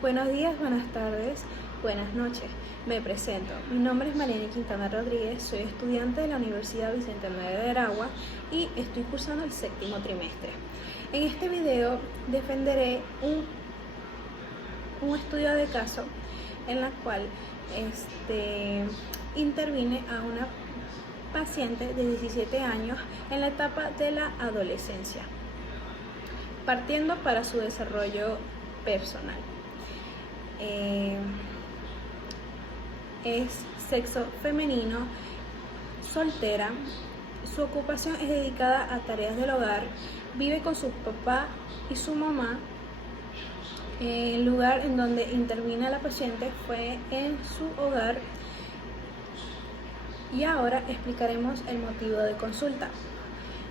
Buenos días, buenas tardes, buenas noches. Me presento. Mi nombre es Mariana Quintana Rodríguez, soy estudiante de la Universidad Vicente Noguera de Aragua y estoy cursando el séptimo trimestre. En este video defenderé un estudio de caso en la cual intervine a una paciente de 17 años en la etapa de la adolescencia, partiendo para su desarrollo personal. Es sexo femenino, soltera, su ocupación es dedicada a tareas del hogar, vive con su papá y su mamá. El lugar en donde intervino la paciente fue en su hogar. Y ahora explicaremos el motivo de consulta.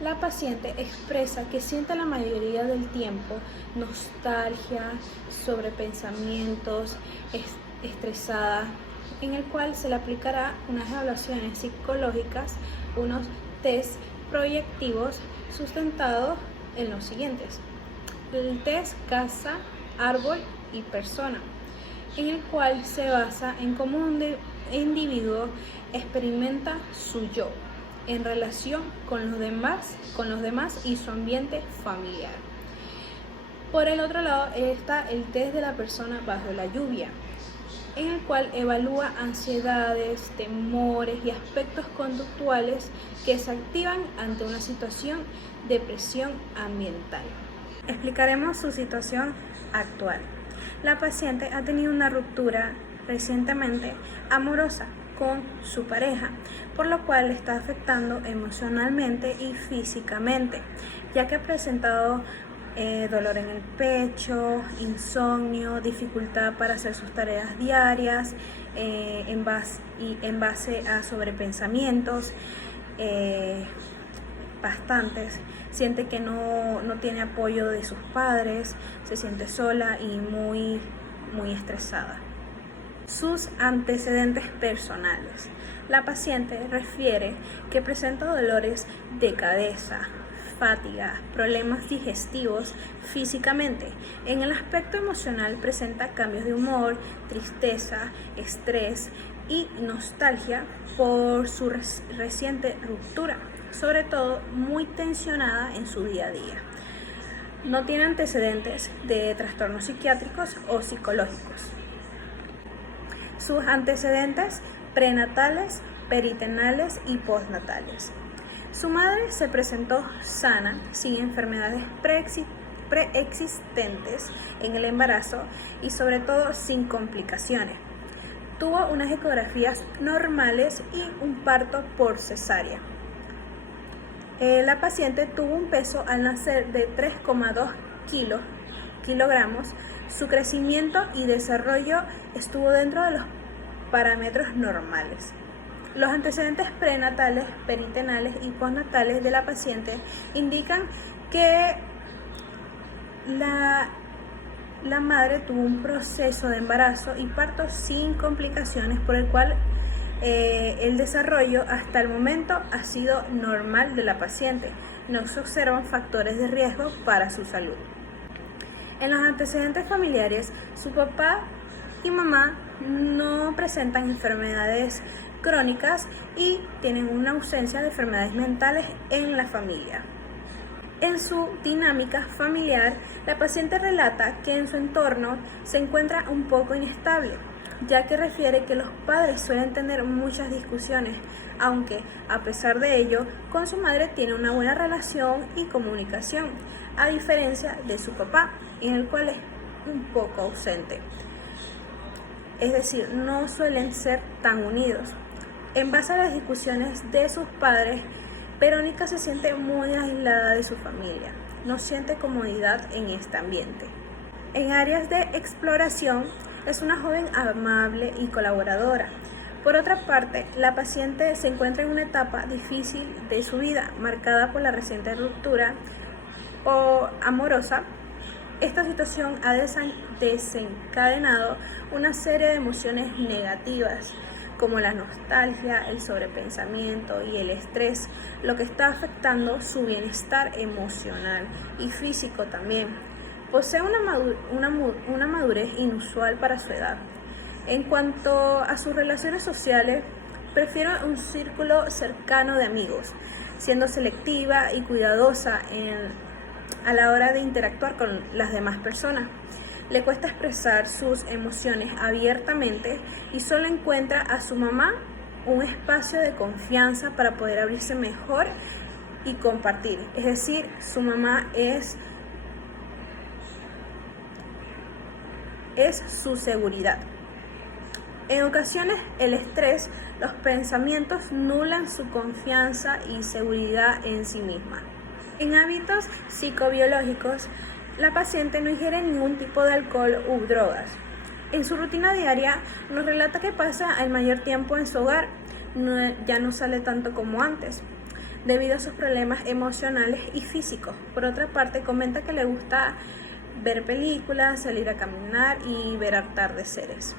La paciente expresa que siente la mayoría del tiempo nostalgia, sobrepensamientos, estresada, en el cual se le aplicará unas evaluaciones psicológicas, unos test proyectivos sustentados en los siguientes. El test casa, árbol y persona, en el cual se basa en cómo un individuo experimenta su yo en relación con los demás y su ambiente familiar. Por el otro lado está el test de la persona bajo la lluvia, en el cual evalúa ansiedades, temores y aspectos conductuales que se activan ante una situación de presión ambiental. Explicaremos su situación actual. La paciente ha tenido una ruptura recientemente amorosa con su pareja, por lo cual le está afectando emocionalmente y físicamente, ya que ha presentado dolor en el pecho, insomnio, dificultad para hacer sus tareas diarias, en base a sobrepensamientos bastantes. Siente que no tiene apoyo de sus padres, se siente sola y muy estresada. Sus antecedentes personales. La paciente refiere que presenta dolores de cabeza, fatiga, problemas digestivos físicamente. En el aspecto emocional presenta cambios de humor, tristeza, estrés y nostalgia por su reciente ruptura, sobre todo muy tensionada en su día a día. No tiene antecedentes de trastornos psiquiátricos o psicológicos. Sus antecedentes prenatales, peritenales y postnatales. Su madre se presentó sana, sin enfermedades preexistentes en el embarazo y sobre todo sin complicaciones. Tuvo unas ecografías normales y un parto por cesárea. La paciente tuvo un peso al nacer de 3,2 kilogramos. Su crecimiento y desarrollo estuvo dentro de los parámetros normales. Los antecedentes prenatales, peritenales y postnatales de la paciente indican que la madre tuvo un proceso de embarazo y parto sin complicaciones, por el cual el desarrollo hasta el momento ha sido normal de la paciente. No se observan factores de riesgo para su salud. En los antecedentes familiares, su papá y mamá no presentan enfermedades crónicas y tienen una ausencia de enfermedades mentales en la familia. En su dinámica familiar, la paciente relata que en su entorno se encuentra un poco inestable, ya que refiere que los padres suelen tener muchas discusiones, aunque a pesar de ello, con su madre tiene una buena relación y comunicación, a diferencia de su papá, en el cual es un poco ausente. Es decir, no suelen ser tan unidos. En base a las discusiones de sus padres, Verónica se siente muy aislada de su familia, no siente comodidad en este ambiente. En áreas de exploración, es una joven amable y colaboradora. Por otra parte, la paciente se encuentra en una etapa difícil de su vida, marcada por la reciente ruptura amorosa. Esta situación ha desencadenado una serie de emociones negativas, como la nostalgia, el sobrepensamiento y el estrés, lo que está afectando su bienestar emocional y físico también. Posee una madurez inusual para su edad. En cuanto a sus relaciones sociales, prefiere un círculo cercano de amigos, siendo selectiva y cuidadosa a la hora de interactuar con las demás personas. Le cuesta expresar sus emociones abiertamente y solo encuentra a su mamá un espacio de confianza para poder abrirse mejor y compartir. Es decir, su mamá es su seguridad. En ocasiones, el estrés, los pensamientos nulan su confianza y seguridad en sí misma. En hábitos psicobiológicos, la paciente no ingiere ningún tipo de alcohol u drogas. En su rutina diaria nos relata que pasa el mayor tiempo en su hogar, ya no sale tanto como antes, debido a sus problemas emocionales y físicos. Por otra parte, comenta que le gusta ver películas, salir a caminar y ver atardeceres.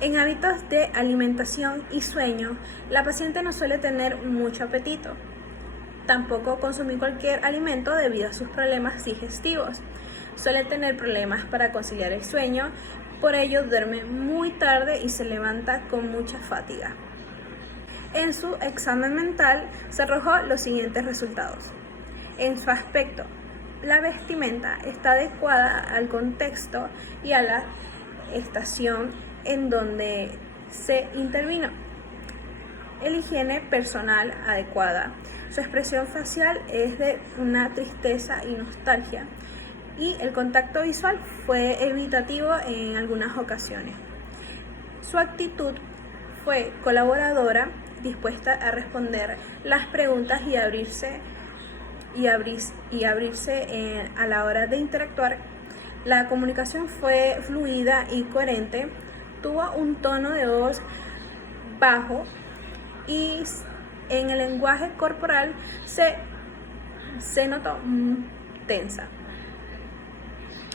En hábitos de alimentación y sueño, la paciente no suele tener mucho apetito. Tampoco consumir cualquier alimento debido a sus problemas digestivos. Suele tener problemas para conciliar el sueño, por ello duerme muy tarde y se levanta con mucha fatiga. En su examen mental se arrojó los siguientes resultados. En su aspecto, la vestimenta está adecuada al contexto y a la estación en donde se intervino. La higiene personal adecuada. Su expresión facial es de una tristeza y nostalgia. Y el contacto visual fue evitativo en algunas ocasiones. Su actitud fue colaboradora, dispuesta a responder las preguntas y abrirse a la hora de interactuar. La comunicación fue fluida y coherente. Tuvo un tono de voz bajo y en el lenguaje corporal se notó tensa.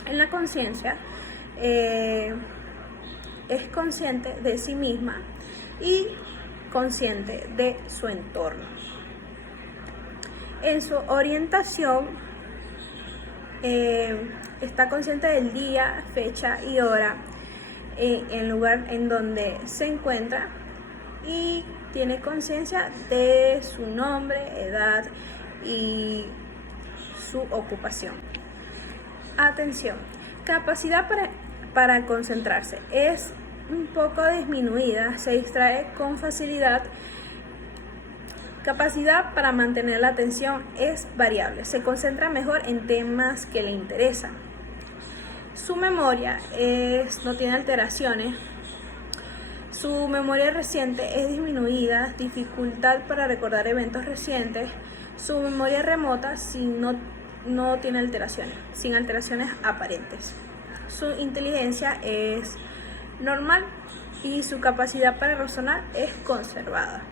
En la conciencia, es consciente de sí misma y consciente de su entorno. En su orientación, está consciente del día, fecha y hora, el lugar en donde se encuentra y tiene conciencia de su nombre, edad y su ocupación. Atención, capacidad para concentrarse es un poco disminuida, se distrae con facilidad. Capacidad para mantener la atención es variable, se concentra mejor en temas que le interesan. Su memoria no tiene alteraciones. Su memoria reciente es disminuida, dificultad para recordar eventos recientes. Su memoria remota no tiene alteraciones, sin alteraciones aparentes. Su inteligencia es normal y su capacidad para razonar es conservada.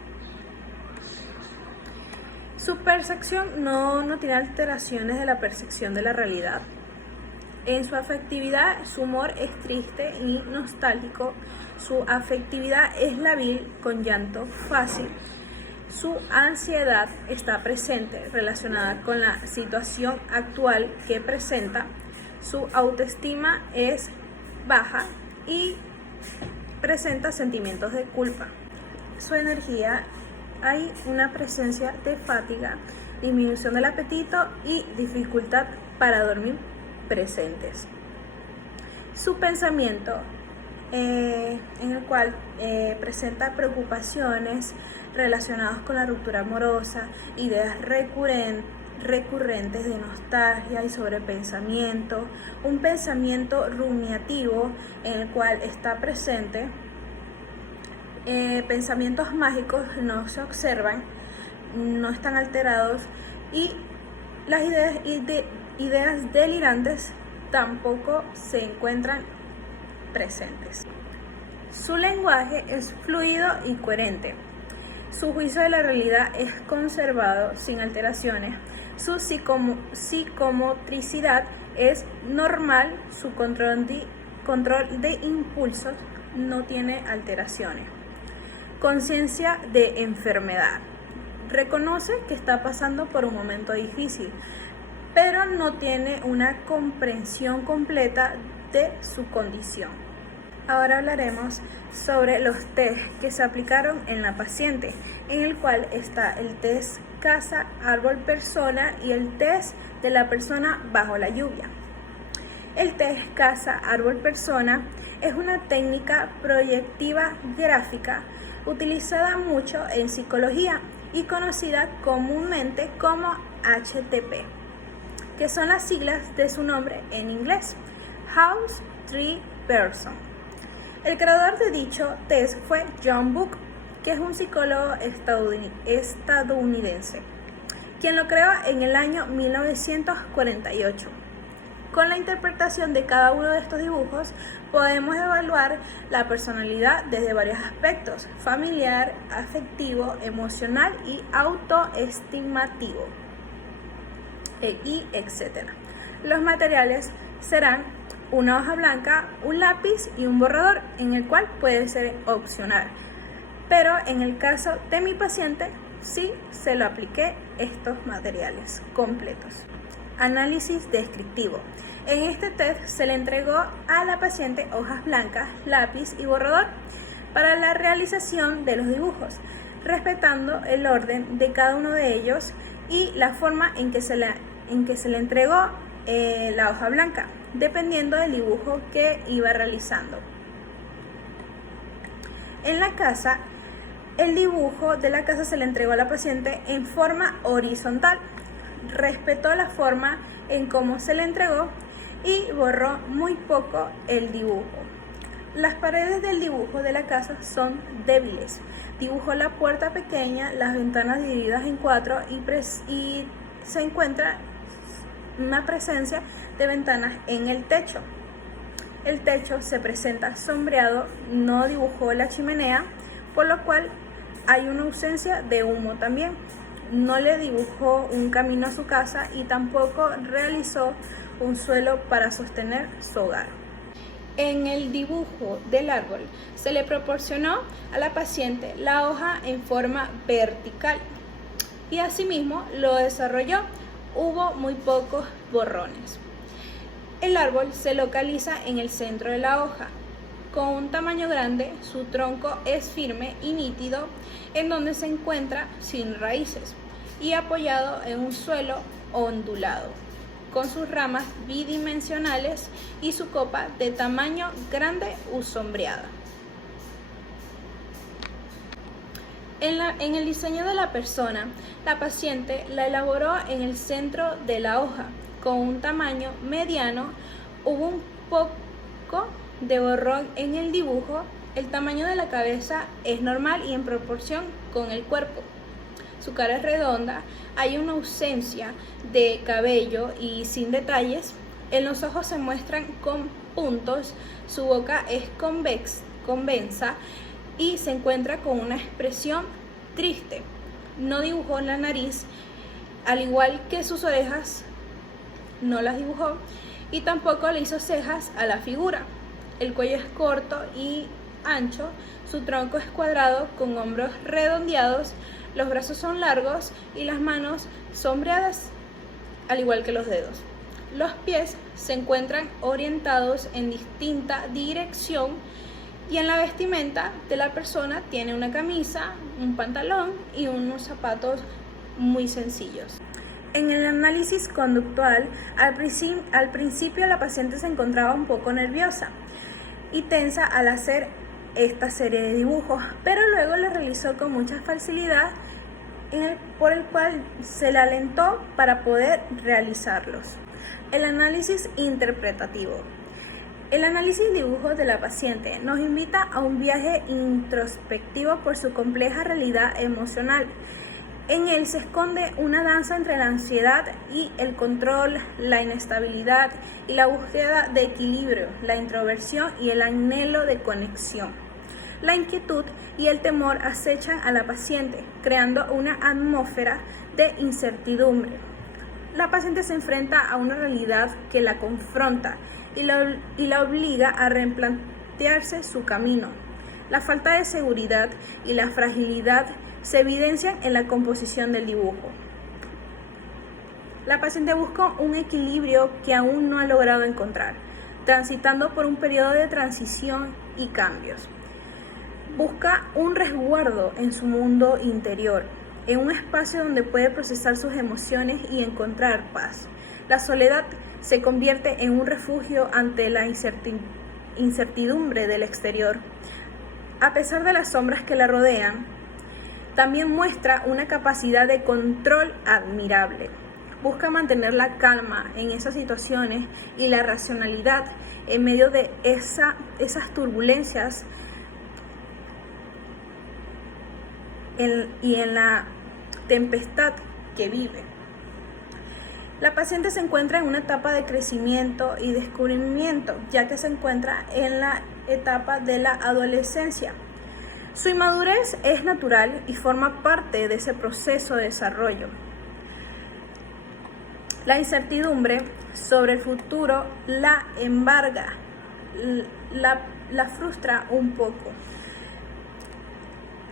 Su percepción no tiene alteraciones de la percepción de la realidad. En su afectividad, su humor es triste y nostálgico. Su afectividad es lábil, con llanto fácil. Su ansiedad está presente, relacionada con la situación actual que presenta. Su autoestima es baja y presenta sentimientos de culpa. Su energía, hay una presencia de fatiga, disminución del apetito y dificultad para dormir presentes. Su pensamiento, en el cual presenta preocupaciones relacionadas con la ruptura amorosa, ideas recurrentes de nostalgia y sobrepensamiento, un pensamiento rumiativo en el cual está presente. Pensamientos mágicos no se observan, no están alterados y las ideas delirantes tampoco se encuentran presentes. Su lenguaje es fluido y coherente. Su juicio de la realidad es conservado sin alteraciones. Su psicomotricidad es normal. Su control de impulsos no tiene alteraciones. Conciencia de enfermedad. Reconoce que está pasando por un momento difícil. pero no tiene una comprensión completa de su condición. Ahora hablaremos sobre los test que se aplicaron en la paciente, en el cual está el test casa, árbol, persona y el test de la persona bajo la lluvia. El test casa, árbol, persona es una técnica proyectiva gráfica utilizada mucho en psicología y conocida comúnmente como HTP, que son las siglas de su nombre en inglés, House Tree Person. El creador de dicho test fue John Book, que es un psicólogo estadounidense, quien lo creó en el año 1948. Con la interpretación de cada uno de estos dibujos podemos evaluar la personalidad desde varios aspectos: familiar, afectivo, emocional y autoestimativo, y etc. Los materiales serán una hoja blanca, un lápiz y un borrador, en el cual puede ser opcional. Pero en el caso de mi paciente, sí se lo apliqué estos materiales completos. Análisis descriptivo. En este test se le entregó a la paciente hojas blancas, lápiz y borrador para la realización de los dibujos, respetando el orden de cada uno de ellos y la forma en que se le entregó la hoja blanca, dependiendo del dibujo que iba realizando. En la casa, el dibujo de la casa se le entregó a la paciente en forma horizontal, respetó la forma en cómo se le entregó y borró muy poco el dibujo. Las paredes del dibujo de la casa son débiles. Dibujó la puerta pequeña, las ventanas divididas en 4 y se encuentra una presencia de ventanas en el techo. El techo se presenta sombreado, no dibujó la chimenea, por lo cual hay una ausencia de humo también. No le dibujó un camino a su casa y tampoco realizó un suelo para sostener su hogar. En el dibujo del árbol se le proporcionó a la paciente la hoja en forma vertical y asimismo lo desarrolló. Hubo muy pocos borrones. El árbol se localiza en el centro de la hoja. Con un tamaño grande, su tronco es firme y nítido, en donde se encuentra sin raíces y apoyado en un suelo ondulado, con sus ramas bidimensionales y su copa de tamaño grande u sombreada. En el diseño de la persona, la paciente la elaboró en el centro de la hoja, con un tamaño mediano. Hubo un poco de borrón en el dibujo. El tamaño de la cabeza es normal y en proporción con el cuerpo. Su cara es redonda, hay una ausencia de cabello y sin detalles. En los ojos se muestran con puntos, su boca es convexa y se encuentra con una expresión triste. No dibujó la nariz, al igual que sus orejas, no las dibujó y tampoco le hizo cejas a la figura. El cuello es corto y ancho, su tronco es cuadrado con hombros redondeados, los brazos son largos y las manos sombreadas, al igual que los dedos. Los pies se encuentran orientados en distinta dirección y en la vestimenta de la persona tiene una camisa, un pantalón y unos zapatos muy sencillos. En el análisis conductual, al principio la paciente se encontraba un poco nerviosa y tensa al hacer esta serie de dibujos, pero luego lo realizó con mucha facilidad, por el cual se le alentó para poder realizarlos. El análisis interpretativo. El análisis dibujo de la paciente nos invita a un viaje introspectivo por su compleja realidad emocional. En él se esconde una danza entre la ansiedad y el control, la inestabilidad y la búsqueda de equilibrio, la introversión y el anhelo de conexión. La inquietud y el temor acechan a la paciente, creando una atmósfera de incertidumbre. La paciente se enfrenta a una realidad que la confronta y la obliga a replantearse su camino. La falta de seguridad y la fragilidad se evidencian en la composición del dibujo. La paciente busca un equilibrio que aún no ha logrado encontrar, transitando por un periodo de transición y cambios. Busca un resguardo en su mundo interior, en un espacio donde puede procesar sus emociones y encontrar paz. La soledad se convierte en un refugio ante la incertidumbre del exterior. A pesar de las sombras que la rodean, también muestra una capacidad de control admirable. Busca mantener la calma en esas situaciones y la racionalidad en medio de esas turbulencias y en la tempestad que vive. La paciente se encuentra en una etapa de crecimiento y descubrimiento, ya que se encuentra en la etapa de la adolescencia. Su inmadurez es natural y forma parte de ese proceso de desarrollo. La incertidumbre sobre el futuro la embarga, la frustra un poco.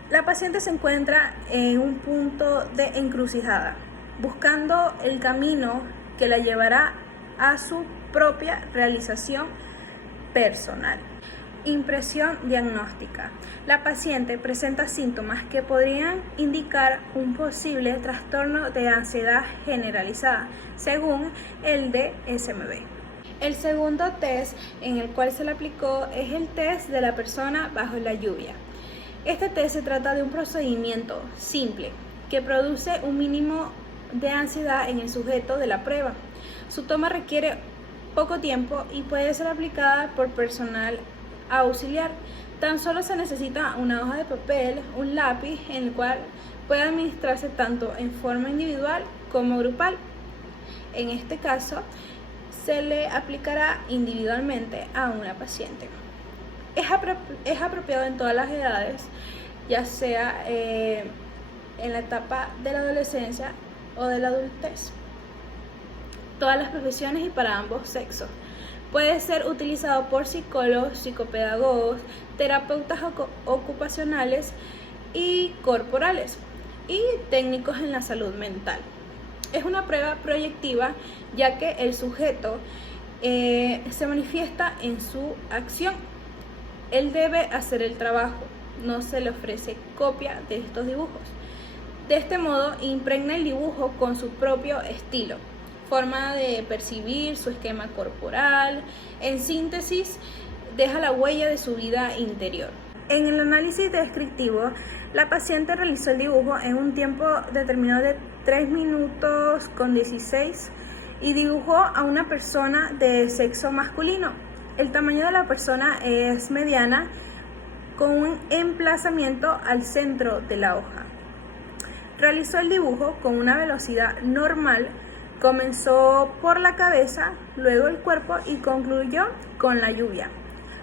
La paciente se encuentra en un punto de encrucijada, buscando el camino que la llevará a su propia realización personal. Impresión diagnóstica. La paciente presenta síntomas que podrían indicar un posible trastorno de ansiedad generalizada, según el DSM-5. El segundo test en el cual se le aplicó es el test de la persona bajo la lluvia. Este test se trata de un procedimiento simple que produce un mínimo de ansiedad en el sujeto de la prueba. Su toma requiere poco tiempo y puede ser aplicada por personal auxiliar. Tan solo se necesita una hoja de papel, un lápiz, en el cual puede administrarse tanto en forma individual como grupal. En este caso, se le aplicará individualmente a una paciente. Es apropiado en todas las edades, ya sea en la etapa de la adolescencia o de la adultez, todas las profesiones y para ambos sexos. Puede ser utilizado por psicólogos, psicopedagogos, terapeutas ocupacionales y corporales y técnicos en la salud mental. Es una prueba proyectiva, ya que el sujeto se manifiesta en su acción. Él debe hacer el trabajo, no se le ofrece copia de estos dibujos. De este modo, impregna el dibujo con su propio estilo, forma de percibir, su esquema corporal. En síntesis, deja la huella de su vida interior. En el análisis descriptivo, la paciente realizó el dibujo en un tiempo determinado de 3 minutos con 16 y dibujó a una persona de sexo masculino. El tamaño de la persona es mediana, con un emplazamiento al centro de la hoja. Realizó el dibujo con una velocidad normal. Comenzó por la cabeza, luego el cuerpo y concluyó con la lluvia,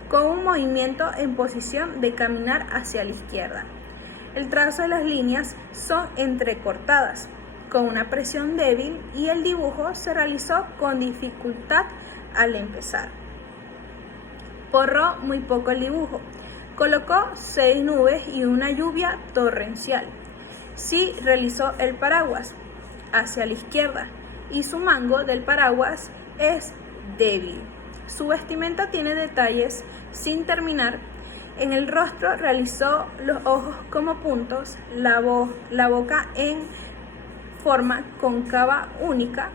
con un movimiento en posición de caminar hacia la izquierda. El trazo de las líneas son entrecortadas, con una presión débil, y el dibujo se realizó con dificultad al empezar. Borró muy poco el dibujo. Colocó 6 nubes y una lluvia torrencial. Sí realizó el paraguas hacia la izquierda y su mango del paraguas es débil. Su vestimenta tiene detalles sin terminar. En el rostro realizó los ojos como puntos, la boca en forma cóncava única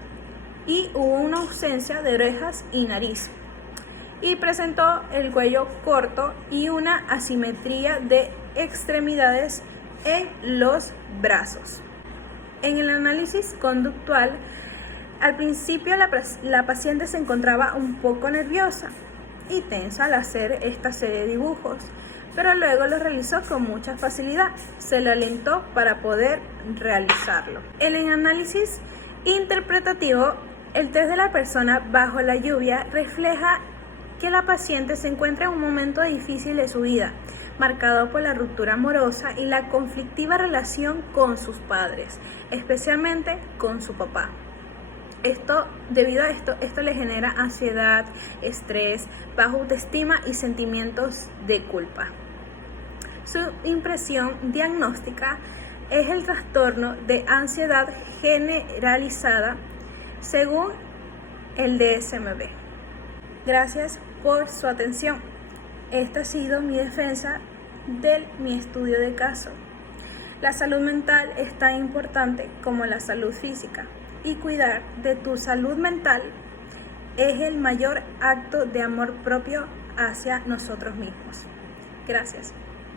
y hubo una ausencia de orejas y nariz. Y presentó el cuello corto y una asimetría de extremidades en los brazos. En el análisis conductual, al principio la paciente se encontraba un poco nerviosa y tensa al hacer esta serie de dibujos, pero luego lo realizó con mucha facilidad. Se le alentó para poder realizarlo. En el análisis interpretativo, el test de la persona bajo la lluvia refleja que la paciente se encuentra en un momento difícil de su vida, marcado por la ruptura amorosa y la conflictiva relación con sus padres, especialmente con su papá. Debido a esto le genera ansiedad, estrés, baja autoestima y sentimientos de culpa. Su impresión diagnóstica es el trastorno de ansiedad generalizada. según el DSM-5. Gracias por su atención. Esta ha sido mi defensa de mi estudio de caso. La salud mental es tan importante como la salud física, y cuidar de tu salud mental es el mayor acto de amor propio hacia nosotros mismos. Gracias.